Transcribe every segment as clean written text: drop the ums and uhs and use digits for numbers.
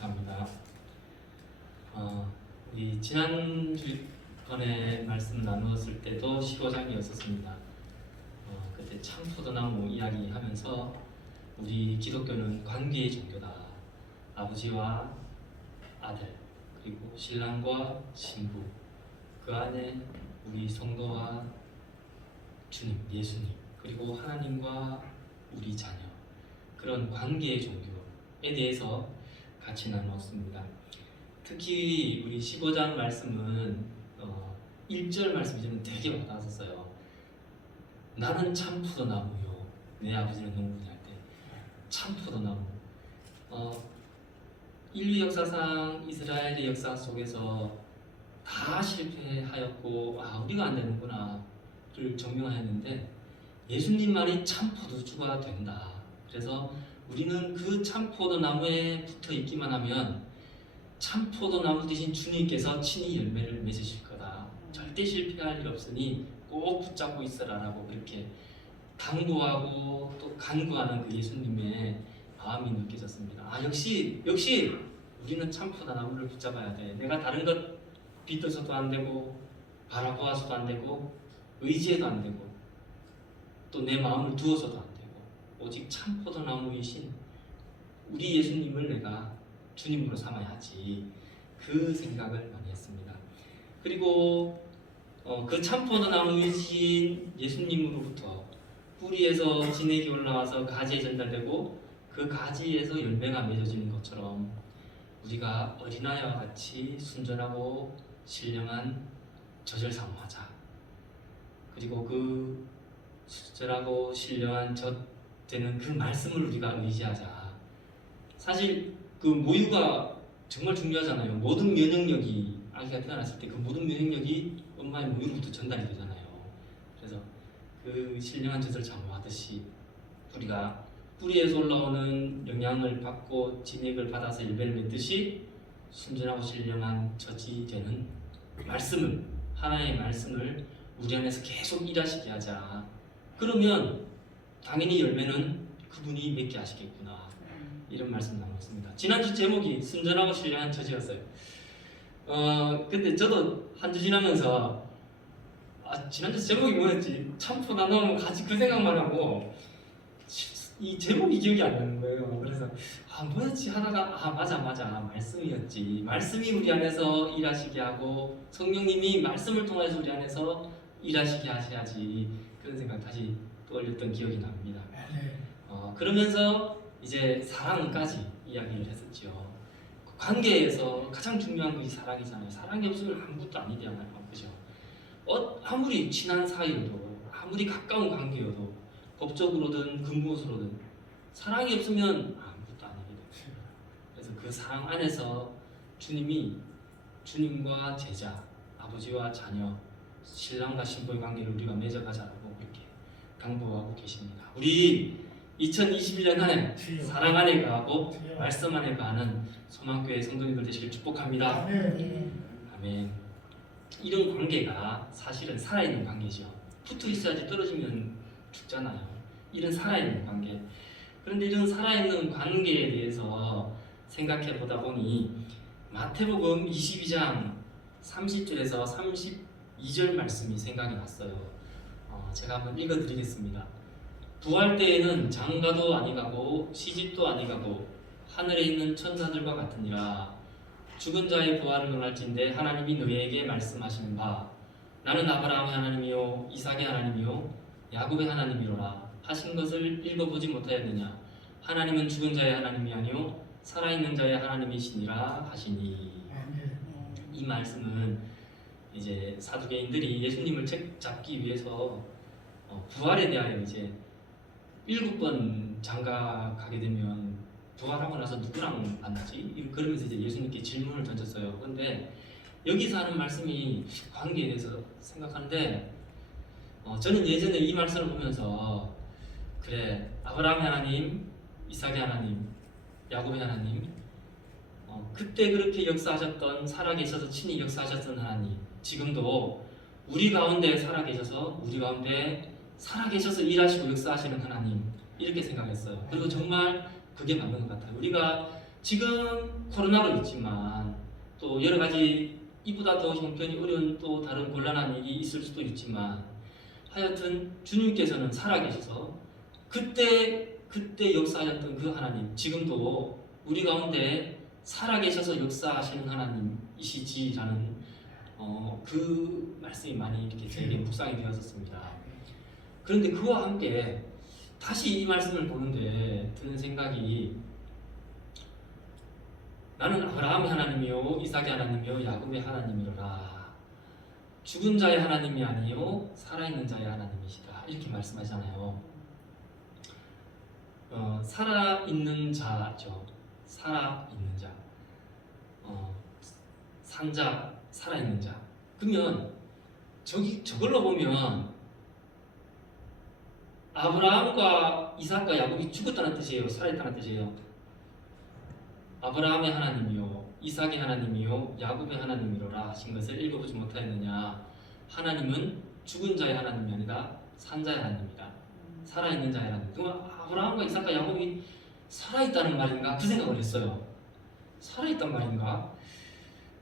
감사합니다. 우리 지난번에 말씀 나누었을 때도 15장이었었습니다. 그때 참포도나무 이야기하면서 우리 기독교는 관계의 종교다. 아버지와 아들, 그리고 신랑과 신부, 그 안에 우리 성도와 주님, 예수님, 그리고 하나님과 우리 자녀, 그런 관계의 종교에 대해서 같이 나누었습니다. 특히 우리 15장 말씀은 1절 말씀이 저는 되게 와닿았어요. 나는 참 포도나무요, 내 아버지는 농부냐 할 때 참 포도나무. 인류 역사상 이스라엘의 역사 속에서 다 실패하였고 우리가 안 되는구나를 증명하였는데 예수님만이 참 포도주가 된다. 그래서 우리는 그 참 포도나무에 붙어 있기만 하면 참 포도나무 대신 주님께서 친히 열매를 맺으실 거다. 절대 실패할 일 없으니 꼭 붙잡고 있어라라고 그렇게 당부하고 또 간구하는 그 예수님의 마음이 느껴졌습니다. 역시 우리는 참 포도나무를 붙잡아야 돼. 내가 다른 것 빚어서도 안 되고 바라보아서도 안 되고 의지해도 안 되고 또 내 마음을 두어서도 안 되고 오직 참 포도나무이신 우리 예수님을 내가 주님으로 삼아야지, 그 생각을 많이 했습니다. 그리고 그 참 포도나무이신 예수님으로부터 뿌리에서 진액이 올라와서 가지에 전달되고 그 가지에서 열매가 맺어지는 것처럼 우리가 어린아이와 같이 순전하고 신령한 젖을 사모하자. 그리고 그 순전하고 신령한 젖 되는 그 말씀을 우리가 의지하자. 사실 그 모유가 정말 중요하잖아요. 모든 면역력이 아기가 태어났을 때 그 모든 면역력이 엄마의 모유로부터 전달이 되잖아요. 그래서 그 신령한 젖을 사모하듯이 우리가 뿌리에서 올라오는 영양을 받고 진액을 받아서 열매를 맺듯이 순전하고 신령한 젖이 되는 말씀을, 하나의 말씀을 우리 안에서 계속 일하시게 하자. 그러면 당연히 열매는 그분이 맺게 하시겠구나. 이런 말씀 나눴습니다. 지난주 제목이 순전하고 신령한 젖이었어요. 근데 저도 한 주 지나면서 지난주 제목이 뭐였지? 참 포도나무 같이 그 생각만 하고 이 제목이 기억이 안 나는 거예요. 그래서 뭐였지 하다가 맞아 말씀이었지. 말씀이 우리 안에서 일하시게 하고 성령님이 말씀을 통해서 우리 안에서 일하시게 하셔야지. 그런 생각 다시 떠올렸던 기억이 납니다. 그러면서 이제 사랑까지 이야기를 했었죠. 관계에서 가장 중요한 것이 사랑이잖아요. 사랑이 없으면 아무것도 아니잖아요. 그죠? 아무리 친한 사이여도, 아무리 가까운 관계여도, 법적으로든 근무로든 사랑이 없으면 아무것도 아니게 됩니다. 그래서 그 사랑 안에서 주님이 주님과 제자, 아버지와 자녀, 신랑과 신부의 관계를 우리가 맺어가자라고 그렇게 당부하고 계십니다. 우리 2021년 한 해 사랑 안에 가고 말씀 안에 가는 소망교회 성도님들 되시길 축복합니다. 아멘. 이런 관계가 사실은 살아있는 관계죠. 붙어 있어야지 떨어지면 죽잖아요. 이런 살아있는 관계. 그런데 이런 살아있는 관계에 대해서 생각해 보다 보니 마태복음 22장 30절에서 32절 말씀이 생각이 났어요. 제가 한번 읽어드리겠습니다. 부활 때에는 장가도 아니가고 시집도 아니가고 하늘에 있는 천사들과 같으니라. 죽은 자의 부활을 논할진대 하나님이 너희에게 말씀하시는 바 나는 아브라함의 하나님이요 이삭의 하나님이요 야곱의 하나님이로라 하신 것을 읽어보지 못하였느냐. 하나님은 죽은 자의 하나님이 아니요 살아있는 자의 하나님이시니라 하시니. 이 말씀은 이제 사두개인들이 예수님을 책잡기 위해서 부활에 대하여 이제 7번 장가 가게 되면 부활하고 나서 누구랑 만나지? 그러면서 이제 예수님께 질문을 던졌어요. 그런데 여기서 하는 말씀이 관계에 대해서 생각하는데 저는 예전에 이 말씀을 보면서 그래, 아브라함의 하나님, 이삭의 하나님, 야곱의 하나님, 그때 그렇게 역사하셨던, 살아계셔서 친히 역사하셨던 하나님, 지금도 우리 가운데 살아계셔서 일하시고 역사하시는 하나님, 이렇게 생각했어요. 그리고 정말 그게 맞는 것 같아요. 우리가 지금 코로나로 있지만 또 여러 가지 이보다 더 형편이 어려운 또 다른 곤란한 일이 있을 수도 있지만 하여튼 주님께서는 살아계셔서 그때 역사하셨던 그 하나님 지금도 우리 가운데 살아계셔서 역사하시는 하나님이시지라는 그 말씀이 많이 이렇게 저에게 묵상이 되었었습니다. 그런데 그와 함께 다시 이 말씀을 보는데 드는 생각이 나는 아브라함의 하나님이요 이삭의 하나님이요 야곱의 하나님이로라. 죽은 자의 하나님이 아니요 살아있는 자의 하나님이시다. 이렇게 말씀하잖아요. 살아있는 자죠. 살아있는 자. 산자, 살아있는 자. 그러면 저걸로 보면 아브라함과 이삭과 야곱이 죽었다는 뜻이에요? 살아있다는 뜻이에요? 아브라함의 하나님이요 이삭의 하나님이요 야곱의 하나님이로라 하신 것을 읽어보지 못하였느냐. 하나님은 죽은 자의 하나님이 아니라 산 자의 하나님이다. 살아있는 자의 하나님. 그럼 아브라함과 이삭과 야곱이 살아있다는 말인가? 그 생각을 했어요. 살아있단 말인가?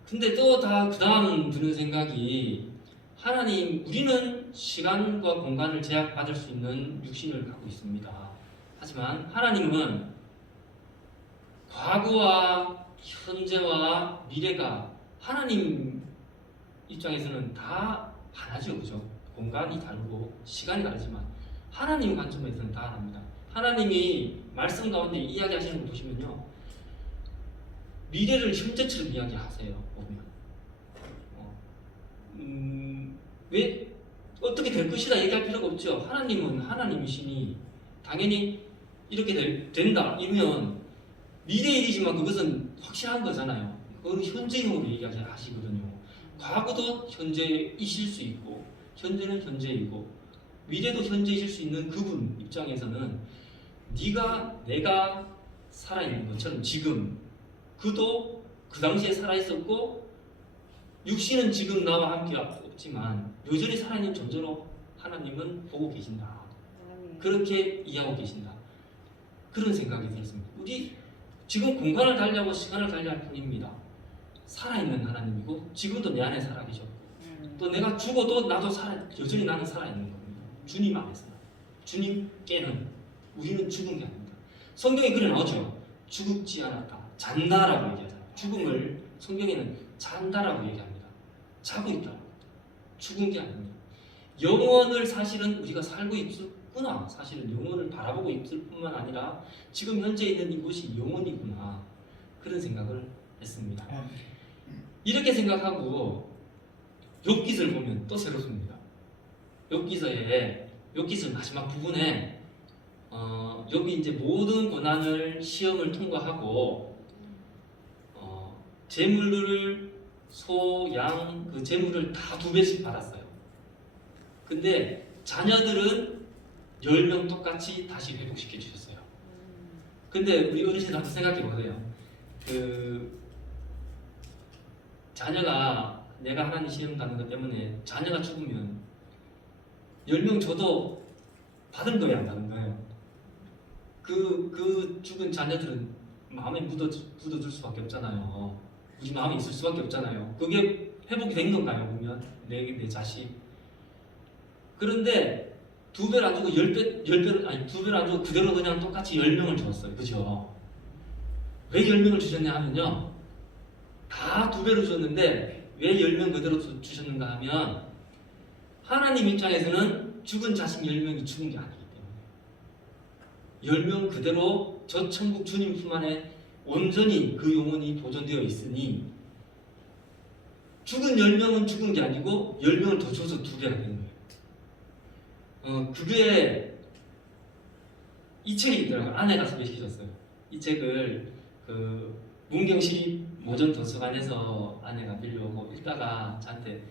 근데 또 다 그 다음 드는 생각이 하나님, 우리는 시간과 공간을 제약받을 수 있는 육신을 갖고 있습니다. 하지만 하나님은 과거와 현재와 미래가 하나님 입장에서는 다 하나죠. 그죠? 공간이 다르고 시간이 다르지만 하나님 관점에서는 다 하나입니다. 하나님이 말씀 가운데 이야기하시는 거 보시면요. 미래를 현재처럼 이야기하세요. 보면 왜 어떻게 될 것이다 얘기할 필요가 없죠. 하나님은 하나님이시니 당연히 이렇게 된다 이면 미래 일이지만 그것은 확실한 거잖아요. 그건 현재형으로 얘기하시거든요. 과거도 현재이실 수 있고 현재는 현재이고 미래도 현재이실 수 있는 그분 입장에서는 네가 내가 살아있는 것처럼 지금 그도 그 당시에 살아있었고 육신은 지금 나와 함께 없지만 여전히 살아있는 존재로 하나님은 보고 계신다. 그렇게 이해하고 계신다. 그런 생각이 들었습니다. 우리 지금 공간을 달리하고 시간을 달리할 뿐입니다. 살아있는 하나님이고 지금도 내 안에 살아계셨고 또 내가 죽어도 나도 여전히 나는 살아있는 겁니다. 주님 안에서 주님께는 우리는 죽은 게 아닙니다. 성경에 그래 나오죠. 죽지 않았다. 잔다라고 얘기하잖아요. 죽음을 성경에는 잔다라고 얘기합니다. 자고 있다. 죽은 게 아닙니다. 영원을 사실은 우리가 살고 있구나. 사실은 영원을 바라보고 있을 뿐만 아니라 지금 현재 있는 이곳이 영원이구나. 그런 생각을 했습니다. 이렇게 생각하고 욥기서를 보면 또 새롭습니다. 욥기서 마지막 부분에 욥이 이제 모든 고난을 시험을 통과하고 재물을 소, 양 그 재물을 다 2배씩 받았어요. 근데 자녀들은 10명 똑같이 다시 회복시켜 주셨어요. 근데 우리 어르신 한번 생각해 보세요. 그 자녀가 내가 하나님 시험 받는 것 때문에 자녀가 죽으면 10명 줘도 받은 거예요, 안 받은 거예요? 그 죽은 자녀들은 마음에 묻어둘 수밖에 없잖아요. 우리 마음에 있을 수밖에 없잖아요. 그게 회복이 된 건가요? 보면 내 자식. 그런데 2배를 안 주고 10배를 아니 2배를 안 주고 그대로 그냥 똑같이 10명을 주었어요. 그죠? 왜 10명을 주셨냐 하면요. 다 2배로 주셨는데 왜 10명 그대로 주셨는가 하면 하나님 입장에서는 죽은 자식 10명이 죽은 게 아니기 때문에 10명 그대로 저 천국 주님 품 안에 온전히 그 영혼이 보존되어 있으니 죽은 10명은 죽은 게 아니고 10명을 더 줘서 2배가 되는 거예요. 그게 이 책이 있더라고요. 아내가 소개시켜줬어요. 이 책을 그 문경시립 모전 도서관에서 아내가 빌려오고 읽다가 저한테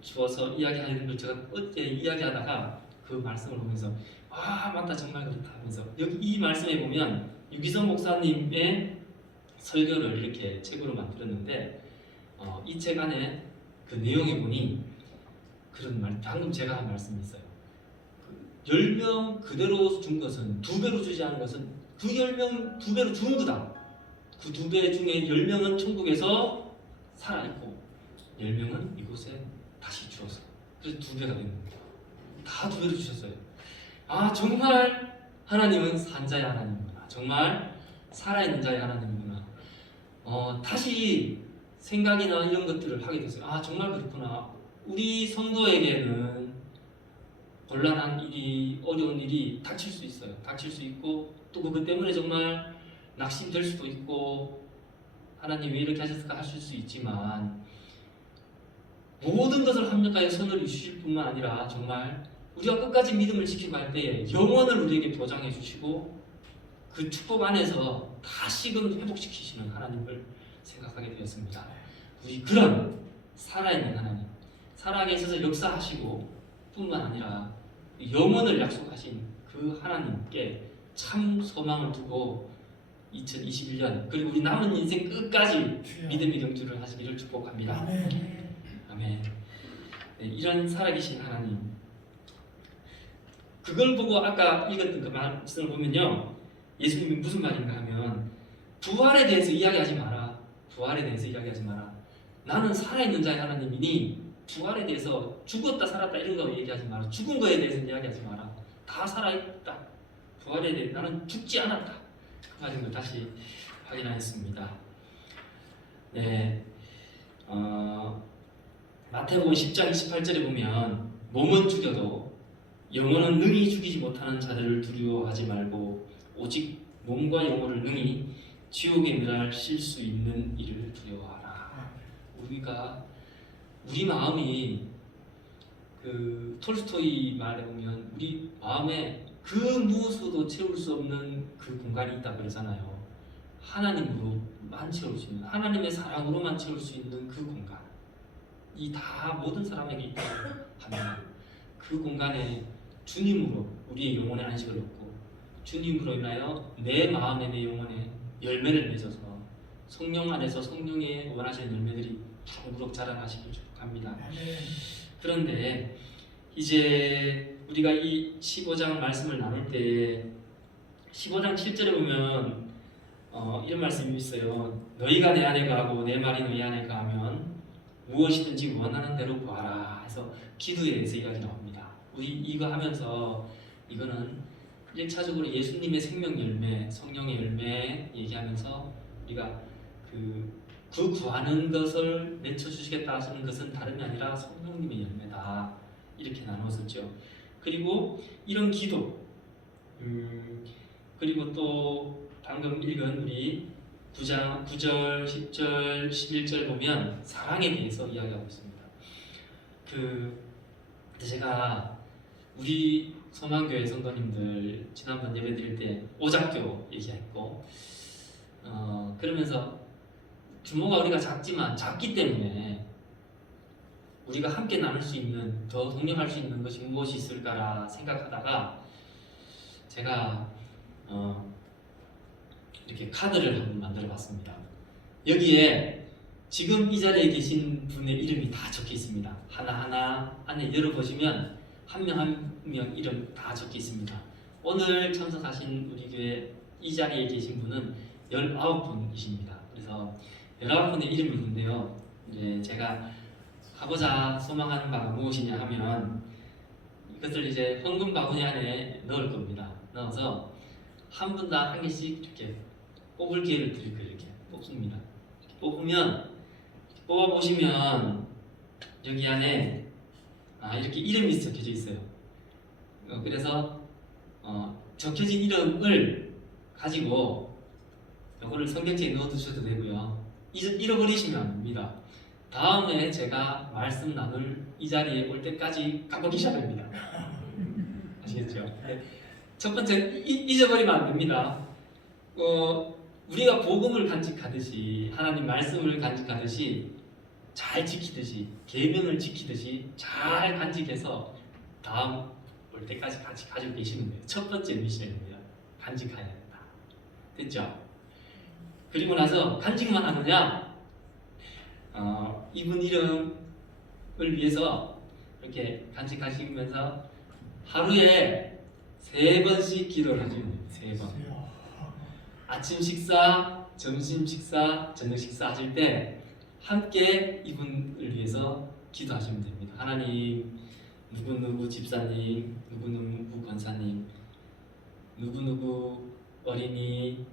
주어서 이야기하는 걸 제가 어제 이야기하다가 그 말씀을 보면서 아 맞다 정말 그렇다 하면서 여기 이 말씀에 보면 유기성 목사님의 설교를 이렇게 책으로 만들었는데 이 책 안에 그 내용에 보니 그런 말 방금 제가 한 말씀이 있어요. 10명 그대로 준 것은 2배로 주지 않은 것은 그 10명 2배로 준 거다. 그 2배 중에 10명은 천국에서 살아있고 10명은 이곳에 다시 주어서 그래서 2배가 된 겁니다. 다 2배로 주셨어요. 아 정말 하나님은 산자의 하나님이구나. 정말 살아있는 자의 하나님이구나. 다시 생각이나 이런 것들을 하게 됐어요. 아 정말 그렇구나. 우리 성도에게는 곤란한 일이 어려운 일이 닥칠 수 있어요. 닥칠 수 있고 또 그것 때문에 정말 낙심될 수도 있고 하나님 왜 이렇게 하셨을까 하실 수 있지만 모든 것을 합력하여 선을 이루실 뿐만 아니라 정말 우리가 끝까지 믿음을 지키고 할 때에 영원을 우리에게 보장해 주시고 그 축복 안에서 다시금 회복시키시는 하나님을 생각하게 되었습니다. 우리 그런 살아있는 하나님, 살아계셔서 역사하시고 뿐만 아니라 영원을 약속하신 그 하나님께 참 소망을 두고 2021년 그리고 우리 남은 인생 끝까지 믿음의 경주를 하시기를 축복합니다. 아멘. 네, 이런 살아계신 하나님, 그걸 보고 아까 읽었던 그 말씀을 보면요, 예수님이 무슨 말인가 하면 부활에 대해서 이야기하지 마라. 부활에 대해서 이야기하지 마라. 나는 살아있는 자의 하나님이니 부활에 대해서 죽었다 살았다 이런 거 얘기하지 마라. 죽은 거에 대해서 이야기하지 마라. 다 살아있다. 부활에 대해 나는 죽지 않았다. 그 말인 걸 다시 확인하였습니다. 네, 마태복음 10장 28절에 보면 몸은 죽여도 영혼은 능히 죽이지 못하는 자들을 두려워하지 말고 오직 몸과 영혼을 능히 지옥에 멸하실 수 있는 이를 두려워하라. 우리 마음이 그 톨스토이 말에 보면 우리 마음에 그 무엇으로도 채울 수 없는 그 공간이 있다 그러잖아요. 하나님으로만 채울 수 있는, 하나님의 사랑으로만 채울 수 있는 그 공간, 이 다 모든 사람에게 있다고 하면 그 공간에 주님으로 우리의 영혼의 안식을 얻고 주님으로 인하여 내 마음에 내 영혼에 열매를 맺어서 성령 안에서 성령의 원하시는 열매들이 무럭무럭 자라나시길 축복합니다. 그런데 이제 우리가 이 15장 말씀을 나눌 때 15장 7절에 보면 이런 말씀이 있어요. 너희가 내 안에 가고 내 말이 너희 안에 가면 무엇이든지 원하는 대로 구하라 해서 기도에 대해서 이야기 나옵니다. 우리 이거 하면서 이거는 1차적으로 예수님의 생명 열매, 성령의 열매 얘기하면서 우리가 그 구하는 것을 맺혀주시겠다 하시는 것은 다름이 아니라 성령님의 열매다 이렇게 나누었었죠. 그리고 이런 기도 그리고 또 방금 읽은 우리 9장 9절, 10절, 11절 보면 사랑에 대해서 이야기하고 있습니다. 제가 우리 소망교회 성도님들 지난번 예배 드릴 때 오작교 얘기했고 그러면서 규모가 우리가 작지만 작기 때문에 우리가 함께 나눌 수 있는 더 동력할 수 있는 것이 무엇이 있을까라 생각하다가 제가 이렇게 카드를 한번 만들어 봤습니다. 여기에 지금 이 자리에 계신 분의 이름이 다 적혀 있습니다. 하나하나 안에 열어보시면 한 명 한 명 이름 다 적혀 있습니다. 오늘 참석하신 우리 교회 이 자리에 계신 분은 19분이십니다. 그래서 19분의 이름이 있는데요. 이제 제가 하고자 소망하는 바가 무엇이냐 하면 이것을 이제 헌금 바구니 안에 넣을 겁니다. 넣어서 한 분당 한 개씩 이렇게 뽑을 기회를 드릴 거예요. 이렇게 뽑습니다. 이렇게 뽑으면 뽑아보시면 여기 안에 이렇게 이름이 적혀져 있어요. 그래서 적혀진 이름을 가지고 이거를 성경책에 넣어두셔도 되고요. 잃어버리시면 안 됩니다. 다음에 제가 말씀 나눌 이 자리에 올 때까지 갖고 계셔야 됩니다. 아시겠죠? 네. 첫 번째 잊어버리면 안 됩니다. 우리가 복음을 간직하듯이 하나님 말씀을 간직하듯이 잘 지키듯이 계명을 지키듯이 잘 간직해서 다음 올 때까지 같이 가지고 계시는 거예요. 첫 번째 미션입니다. 간직해야 된다. 됐죠? 그리고 나서 간직만 하느냐? 이분 이름을 위해서 이렇게 간직하시면서 하루에 3번씩 기도를 해주는 거예요. 3번. 아침 식사, 점심 식사, 저녁 식사 하실 때 함께 이분을 위해서 기도하시면 됩니다. 하나님, 누구누구 집사님, 누구누구 권사님, 누구누구 어린이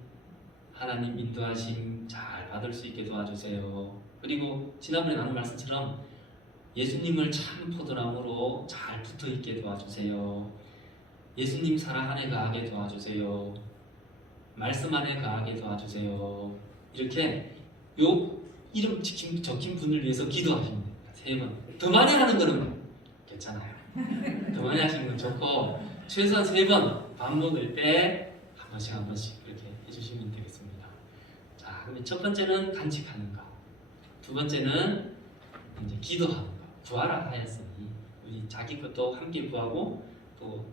하나님 인도하심 잘 받을 수 있게 도와주세요. 그리고 지난번에 나눈 말씀처럼 예수님을 참 포도나무로 잘 붙어있게 도와주세요. 예수님 사랑 안에 거하게 도와주세요. 말씀 안에 거하게 도와주세요. 이렇게 요 이름 적힌 분을 위해서 기도하시면 됩니다. 3번. 더 많이 하는 거는 괜찮아요. 더 많이 하시는 건 좋고 최소한 3번 밥 먹을 때 한 번씩 그렇게 해주시면 되겠습니다. 자, 그러면 첫 번째는 간직하는 거, 두 번째는 이제 기도하는 거. 구하라 하였으니 우리 자기 것도 함께 구하고 또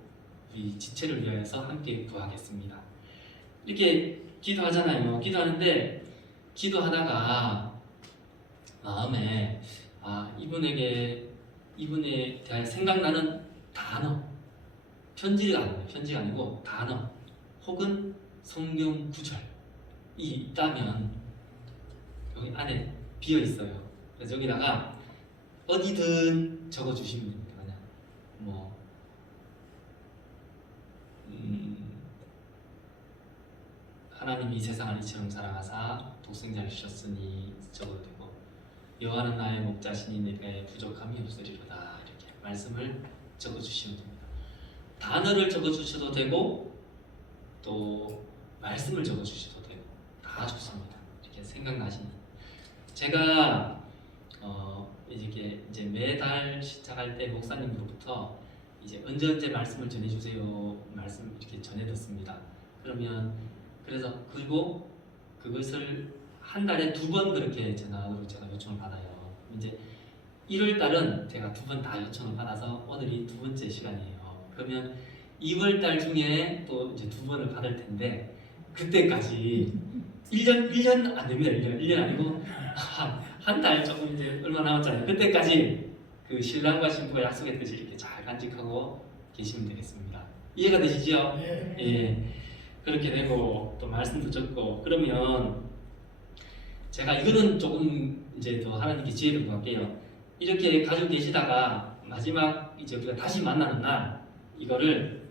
우리 지체를 위하여서 함께 구하겠습니다. 이렇게 기도하잖아요. 기도하는데 기도하다가 마음에 이분에 대해 생각나는 단어, 편지가 아니고 단어 혹은 성경 구절이 있다면 여기 안에 비어 있어요. 그래서 여기다가 어디든 적어 주시면 됩니다. 그냥 하나님이 세상을 이처럼 사랑하사 독생자를 주셨으니 적어도 되고 여호와는 나의 목자시니 내게 부족함이 없으리로다 이렇게 말씀을 적어 주시면 됩니다. 단어를 적어 주셔도 되고 또 말씀을 적어 주셔도 되고 다 좋습니다. 이렇게 생각나시는. 제가 이렇게 이제 매달 시작할 때 목사님으로부터 이제 언제 말씀을 전해주세요 말씀 이렇게 전해 듣습니다. 그래서 그리고 그것을 한 달에 2번 그렇게 전화로 제가 요청을 받아요. 이제 1월 달은 제가 2번 다 요청을 받아서 오늘이 2번째 시간이에요. 그러면 2월 달 중에 또 이제 2번을 받을 텐데 그때까지 1년 안 됩니다. 1년 아니고 한 달 조금 이제 얼마 남았잖아요. 그때까지 그 신랑과 신부가 약속했듯이 이렇게 잘 간직하고 계시면 되겠습니다. 이해가 되시죠? 네. 예. 그렇게 되고 또 말씀도 적고 그러면 제가 이거는 조금 이제 더 하나님께 지혜를 구할게요. 이렇게 가지고 계시다가 마지막 이제 우리가 다시 만나는 날 이거를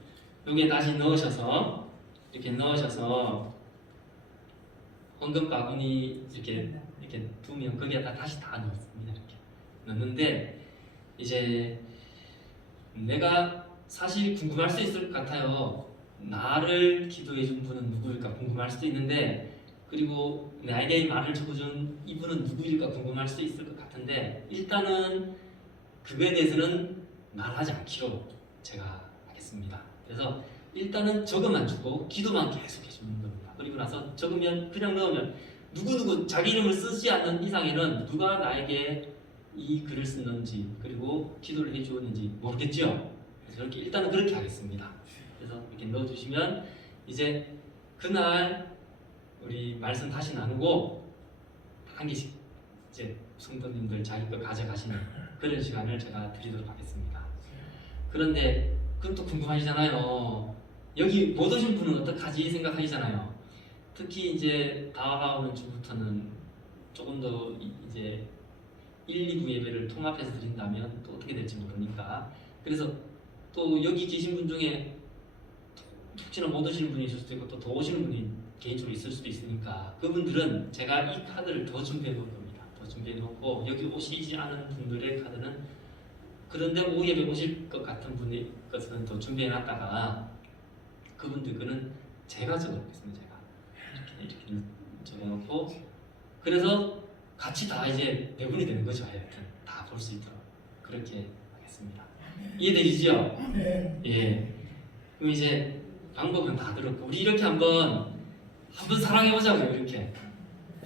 여기에 다시 넣으셔서 이렇게 넣으셔서 황금 바구니 이렇게 두면 거기에다 다시 다 넣습니다. 이렇게 넣는데 이제 내가 사실 궁금할 수 있을 것 같아요. 나를 기도해 준 분은 누구일까 궁금할 수도 있는데 그리고 나에게 말을 적어준 이분은 누구일까 궁금할 수도 있을 것 같은데 일단은 그거에 대해서는 말하지 않기로 제가 하겠습니다. 그래서 일단은 적어만 주고 기도만 계속 해주는 겁니다. 그리고 나서 적으면 그냥 넣으면 누구누구 자기 이름을 쓰지 않는 이상에는 누가 나에게 이 글을 썼는지 그리고 기도를 해주었는지 모르겠죠. 그래서 이렇게 일단은 그렇게 하겠습니다. 그래서 이렇게 넣어주시면 이제 그날 우리 말씀 다시 나누고 한 개씩 이제 성도님들 자기 거 가져가시는 그런 시간을 제가 드리도록 하겠습니다. 그런데 그럼 또 궁금하시잖아요. 여기 못 오신 분은 어떡하지 생각하시잖아요. 특히 이제 다가오는 주부터는 조금 더 이제 1, 2부 예배를 통합해서 드린다면 또 어떻게 될지 모르니까 그래서 또 여기 계신 분 중에 혹시나 못 오시는 분이 있을 수도 있고 또 더 오시는 분이 개인적으로 있을 수도 있으니까 그분들은 제가 이 카드를 더 준비해 놓을 겁니다. 더 준비해 놓고 여기 오시지 않은 분들의 카드는 그런데 오예배 오실 것 같은 분의 것은 더 준비해 놨다가 그분들 거는 제가 적어놓겠습니다. 제가 이렇게 적어놓고 그래서 같이 다 이제 배분이 되는 거죠. 하여튼 다 볼 수 있도록 그렇게 하겠습니다. 이해되시죠? 네. 예. 그럼 이제 방법은 다 들었고 우리 이렇게 한번 사랑해보자고요. 이렇게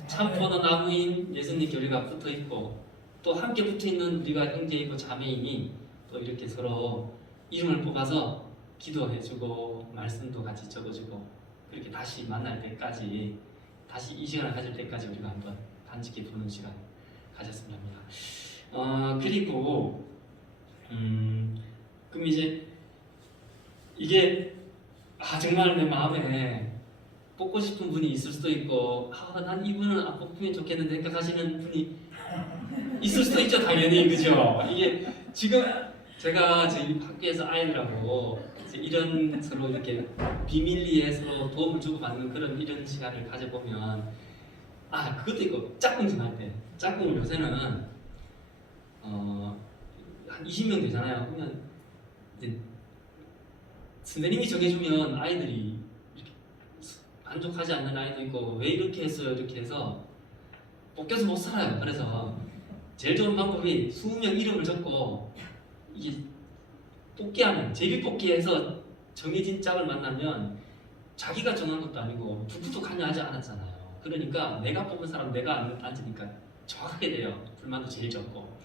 참포도 나무인 예수님 교리가 붙어있고 또 함께 붙어있는 우리가 형제이고 자매이니 또 이렇게 서로 이름을 뽑아서 기도해주고 말씀도 같이 적어주고 그렇게 다시 만날 때까지 다시 이 시간을 가질 때까지 우리가 한번 단식해 보는 시간 가졌으면 합니다. 그리고 그럼 이제 이게 정말 내 마음에 뽑고 싶은 분이 있을 수도 있고, 난 이분은 안 뽑히면 좋겠는데 생각하시는 분이 있을 수도 있죠, 당연히. 그죠? 이게 지금 제가 저희 학교에서 아이들하고 이제 이런 서로 이렇게 비밀리에 서로 도움을 주고받는 그런 이런 시간을 가져보면, 그것도 있고, 짝꿍 좀 할 때, 짝꿍을 요새는 한 20명 되잖아요. 그러면 이제 선생님이 정해주면 아이들이 이렇게 만족하지 않는 아이도 있고, 왜 이렇게 했어요? 이렇게 해서 뽑혀서 못 살아요. 그래서 제일 좋은 방법이 20명 이름을 적고 이게 뽑기하는, 제비 뽑기해서 정해진 짝을 만나면 자기가 정한 것도 아니고 누구도 관여하지 않았잖아요. 그러니까 내가 뽑은 사람 내가 앉으니까 정확하게 돼요. 불만도 제일 적고.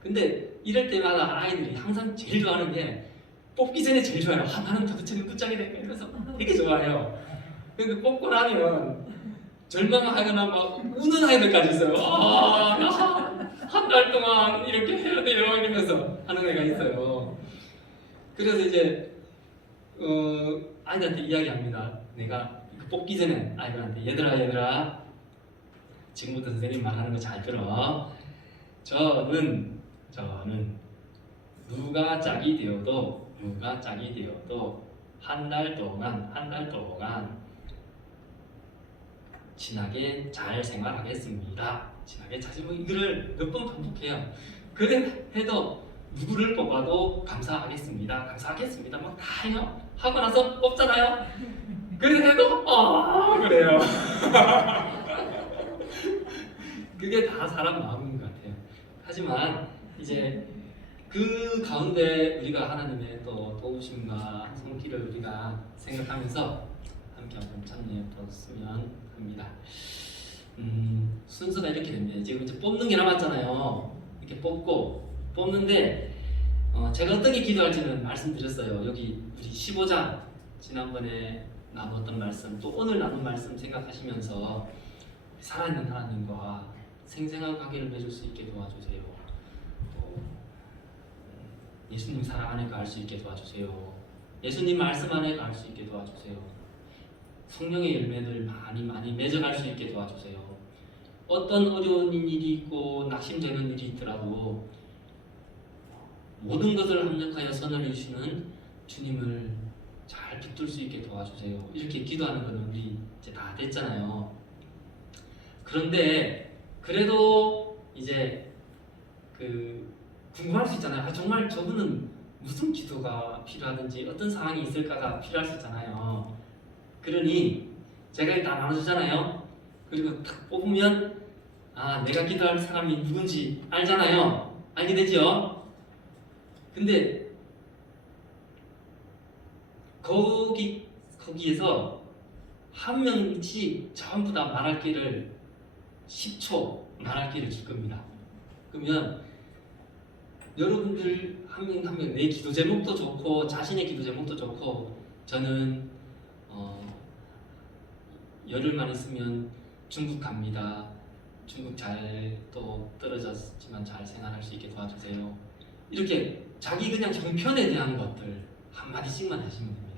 근데 이럴 때마다 아이들이 항상 제일 좋아하는 게, 뽑기 전에 제일 좋아해요. 나는 도대체 누구 짝이 될까 이러면서 되게 좋아해요. 근데 뽑고 나면 절망하거나 막 우는 아이들까지 있어요. 한 달 동안 이렇게 해야 돼요 이러면서 하는 애가 있어요. 그래서 이제 아이들한테 이야기합니다. 내가 뽑기 전에 아이들한테, 얘들아 지금부터 선생님 말하는 거 잘 들어. 저는 누가 짝이 되어도 한 달 동안 친하게 잘 생활하겠습니다. 친하게 뭐 이거를 몇 번 반복해요. 그래 해도 누구를 뽑아도 감사하겠습니다. 막 다 해요. 하고 나서 뽑잖아요. 그래 해도 그래요. 그게 다 사람 마음인 것 같아요. 하지만 이제 그 가운데 우리가 하나님의 또 도우심과 손길을 우리가 생각하면서 함께 한번 참여해봤으면 합니다. 순서가 이렇게 됩니다. 지금 이제 뽑는 게 남았잖아요. 이렇게 뽑는데 제가 어떻게 기도할지는 말씀드렸어요. 여기 우리 15장 지난번에 나눴던 말씀, 또 오늘 나눈 말씀 생각하시면서 살아있는 하나님과 생생한 관계를 맺을 수 있게 도와주세요. 또 예수님 사랑 안에 갈 수 있게 도와주세요. 예수님 말씀 안에 갈 수 있게 도와주세요. 성령의 열매들 많이 맺어갈 수 있게 도와주세요. 어떤 어려운 일이 있고 낙심되는 일이 있더라도 모든 것을 합력하여 선을 이루시는 주님을 잘 붙들 수 있게 도와주세요. 이렇게 기도하는 거는 우리 이제 다 됐잖아요. 그런데 그래도 이제 궁금할 수 있잖아요. 정말 저분은 무슨 기도가 필요하든지 어떤 상황이 있을까가 필요할 수 있잖아요. 그러니 제가 다 나눠주잖아요. 그리고 딱 뽑으면 내가 기도할 사람이 누군지 알잖아요. 알게 되죠? 근데 거기에서 한 명씩 전부 다 말할 기회를 10초 말할 기회를 줄 겁니다. 그러면 여러분들 한 명 한 명 내 기도 제목도 좋고 자신의 기도 제목도 좋고, 저는 열흘만 있으면 중국 갑니다. 중국 잘 또 떨어졌지만 잘 생활할 수 있게 도와주세요. 이렇게 자기 그냥 형편에 대한 것들 한마디씩만 하시면 됩니다.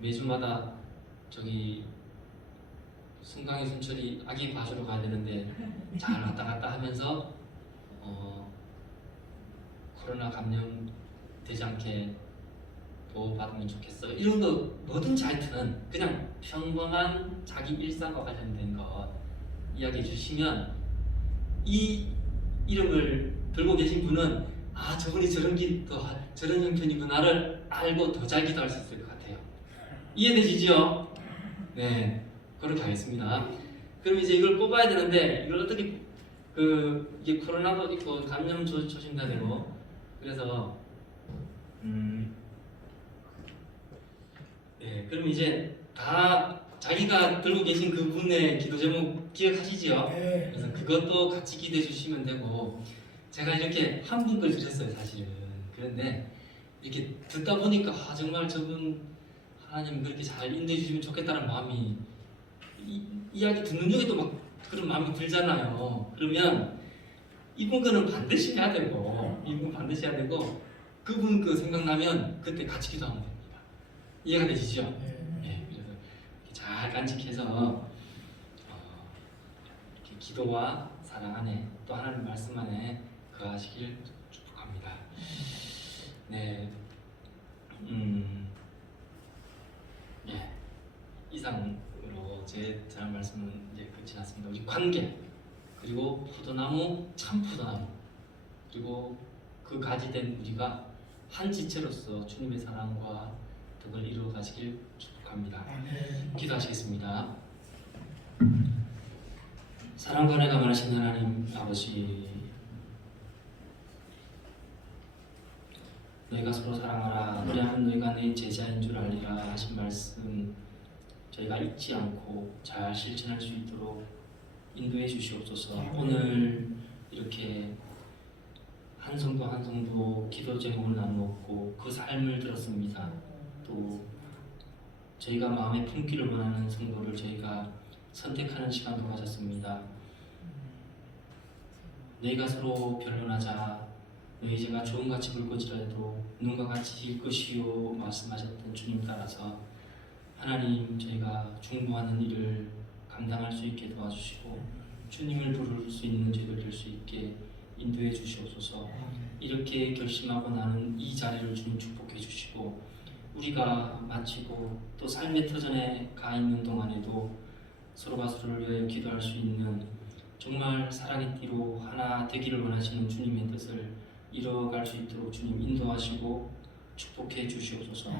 매주마다 저기 순강의 순철이 아기 봐주러 가야 되는데 잘 왔다 갔다 하면서 코로나 감염 되지 않게 보호받으면 좋겠어. 이런 거 뭐든지 하여튼 그냥 평범한 자기 일상과 관련된 것 이야기해 주시면, 이 이름을 들고 계신 분은 저분이 저런 형편이구나를 알고 더 잘 기도할 수 있을 것 같아요. 이해되시죠? 네, 그렇게 하겠습니다. 그럼 이제 이걸 뽑아야 되는데, 이걸 어떻게 이게 코로나도 있고 감염 조심해야 되고, 그래서 그럼 이제 다 자기가 들고 계신 그분의 기도 제목 기억하시죠? 네. 그래서 그것도 같이 기대해 주시면 되고, 제가 이렇게 한 분 걸 드렸어요 사실은. 그런데 이렇게 듣다 보니까 정말 저분 하나님 그렇게 잘 인도해 주시면 좋겠다는 마음이, 이야기 듣는 중에도 막 그런 마음이 들잖아요. 그러면 이분 거는 반드시 해야 되고, 이분 반드시 해야 되고, 그분 거 생각나면 그때 같이 기도하면 됩니다. 이해가 되시죠? 네. 네, 그래서 이렇게 잘 간직해서 이렇게 기도와 사랑 안에 또 하나님 말씀 안에 거하시길 축복합니다. 네, 예, 이상으로 제 전할 말씀은 이제 끝이 났습니다. 우리 관계 그리고 포도나무 참 포도나무 그리고 그 가지 된 우리가 한 지체로서 주님의 사랑과 덕을 이루어 가시길 축복합니다. 기도하시겠습니다. 사랑과 은혜가 많으신 하나님 아버지, 너희가 서로 사랑하라 그리하면 너희가 내 제자인 줄 알리라 하신 말씀 저희가 잊지 않고 잘 실천할 수 있도록 인도해 주시옵소서. 오늘 이렇게 한 성도 한 성도 기도 제목을 나누었고 그 삶을 들었습니다. 또 저희가 마음에 품기를 원하는 성도를 저희가 선택하는 시간도 가졌습니다. 너희가 서로 변론하자. 너희 제가 좋음같이 붉을지라도 눈과 같이 일 것이요 말씀하셨던 주님 따라서 하나님 저희가 중보하는 일을 감당할 수 있게 도와주시고 주님을 부를 수 있는 저희들 될 수 있게 인도해 주시옵소서. 이렇게 결심하고 나는 이 자리를 주님 축복해 주시고 우리가 마치고 또 삶의 터전에 가 있는 동안에도 서로가 서로를 위하여 기도할 수 있는 정말 사랑의 띠로 하나 되기를 원하시는 주님의 뜻을 이뤄갈 수 있도록 주님 인도하시고 축복해 주시옵소서.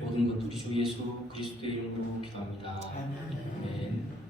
모든 것 우리 주 예수 그리스도의 이름으로 기도합니다. 아멘.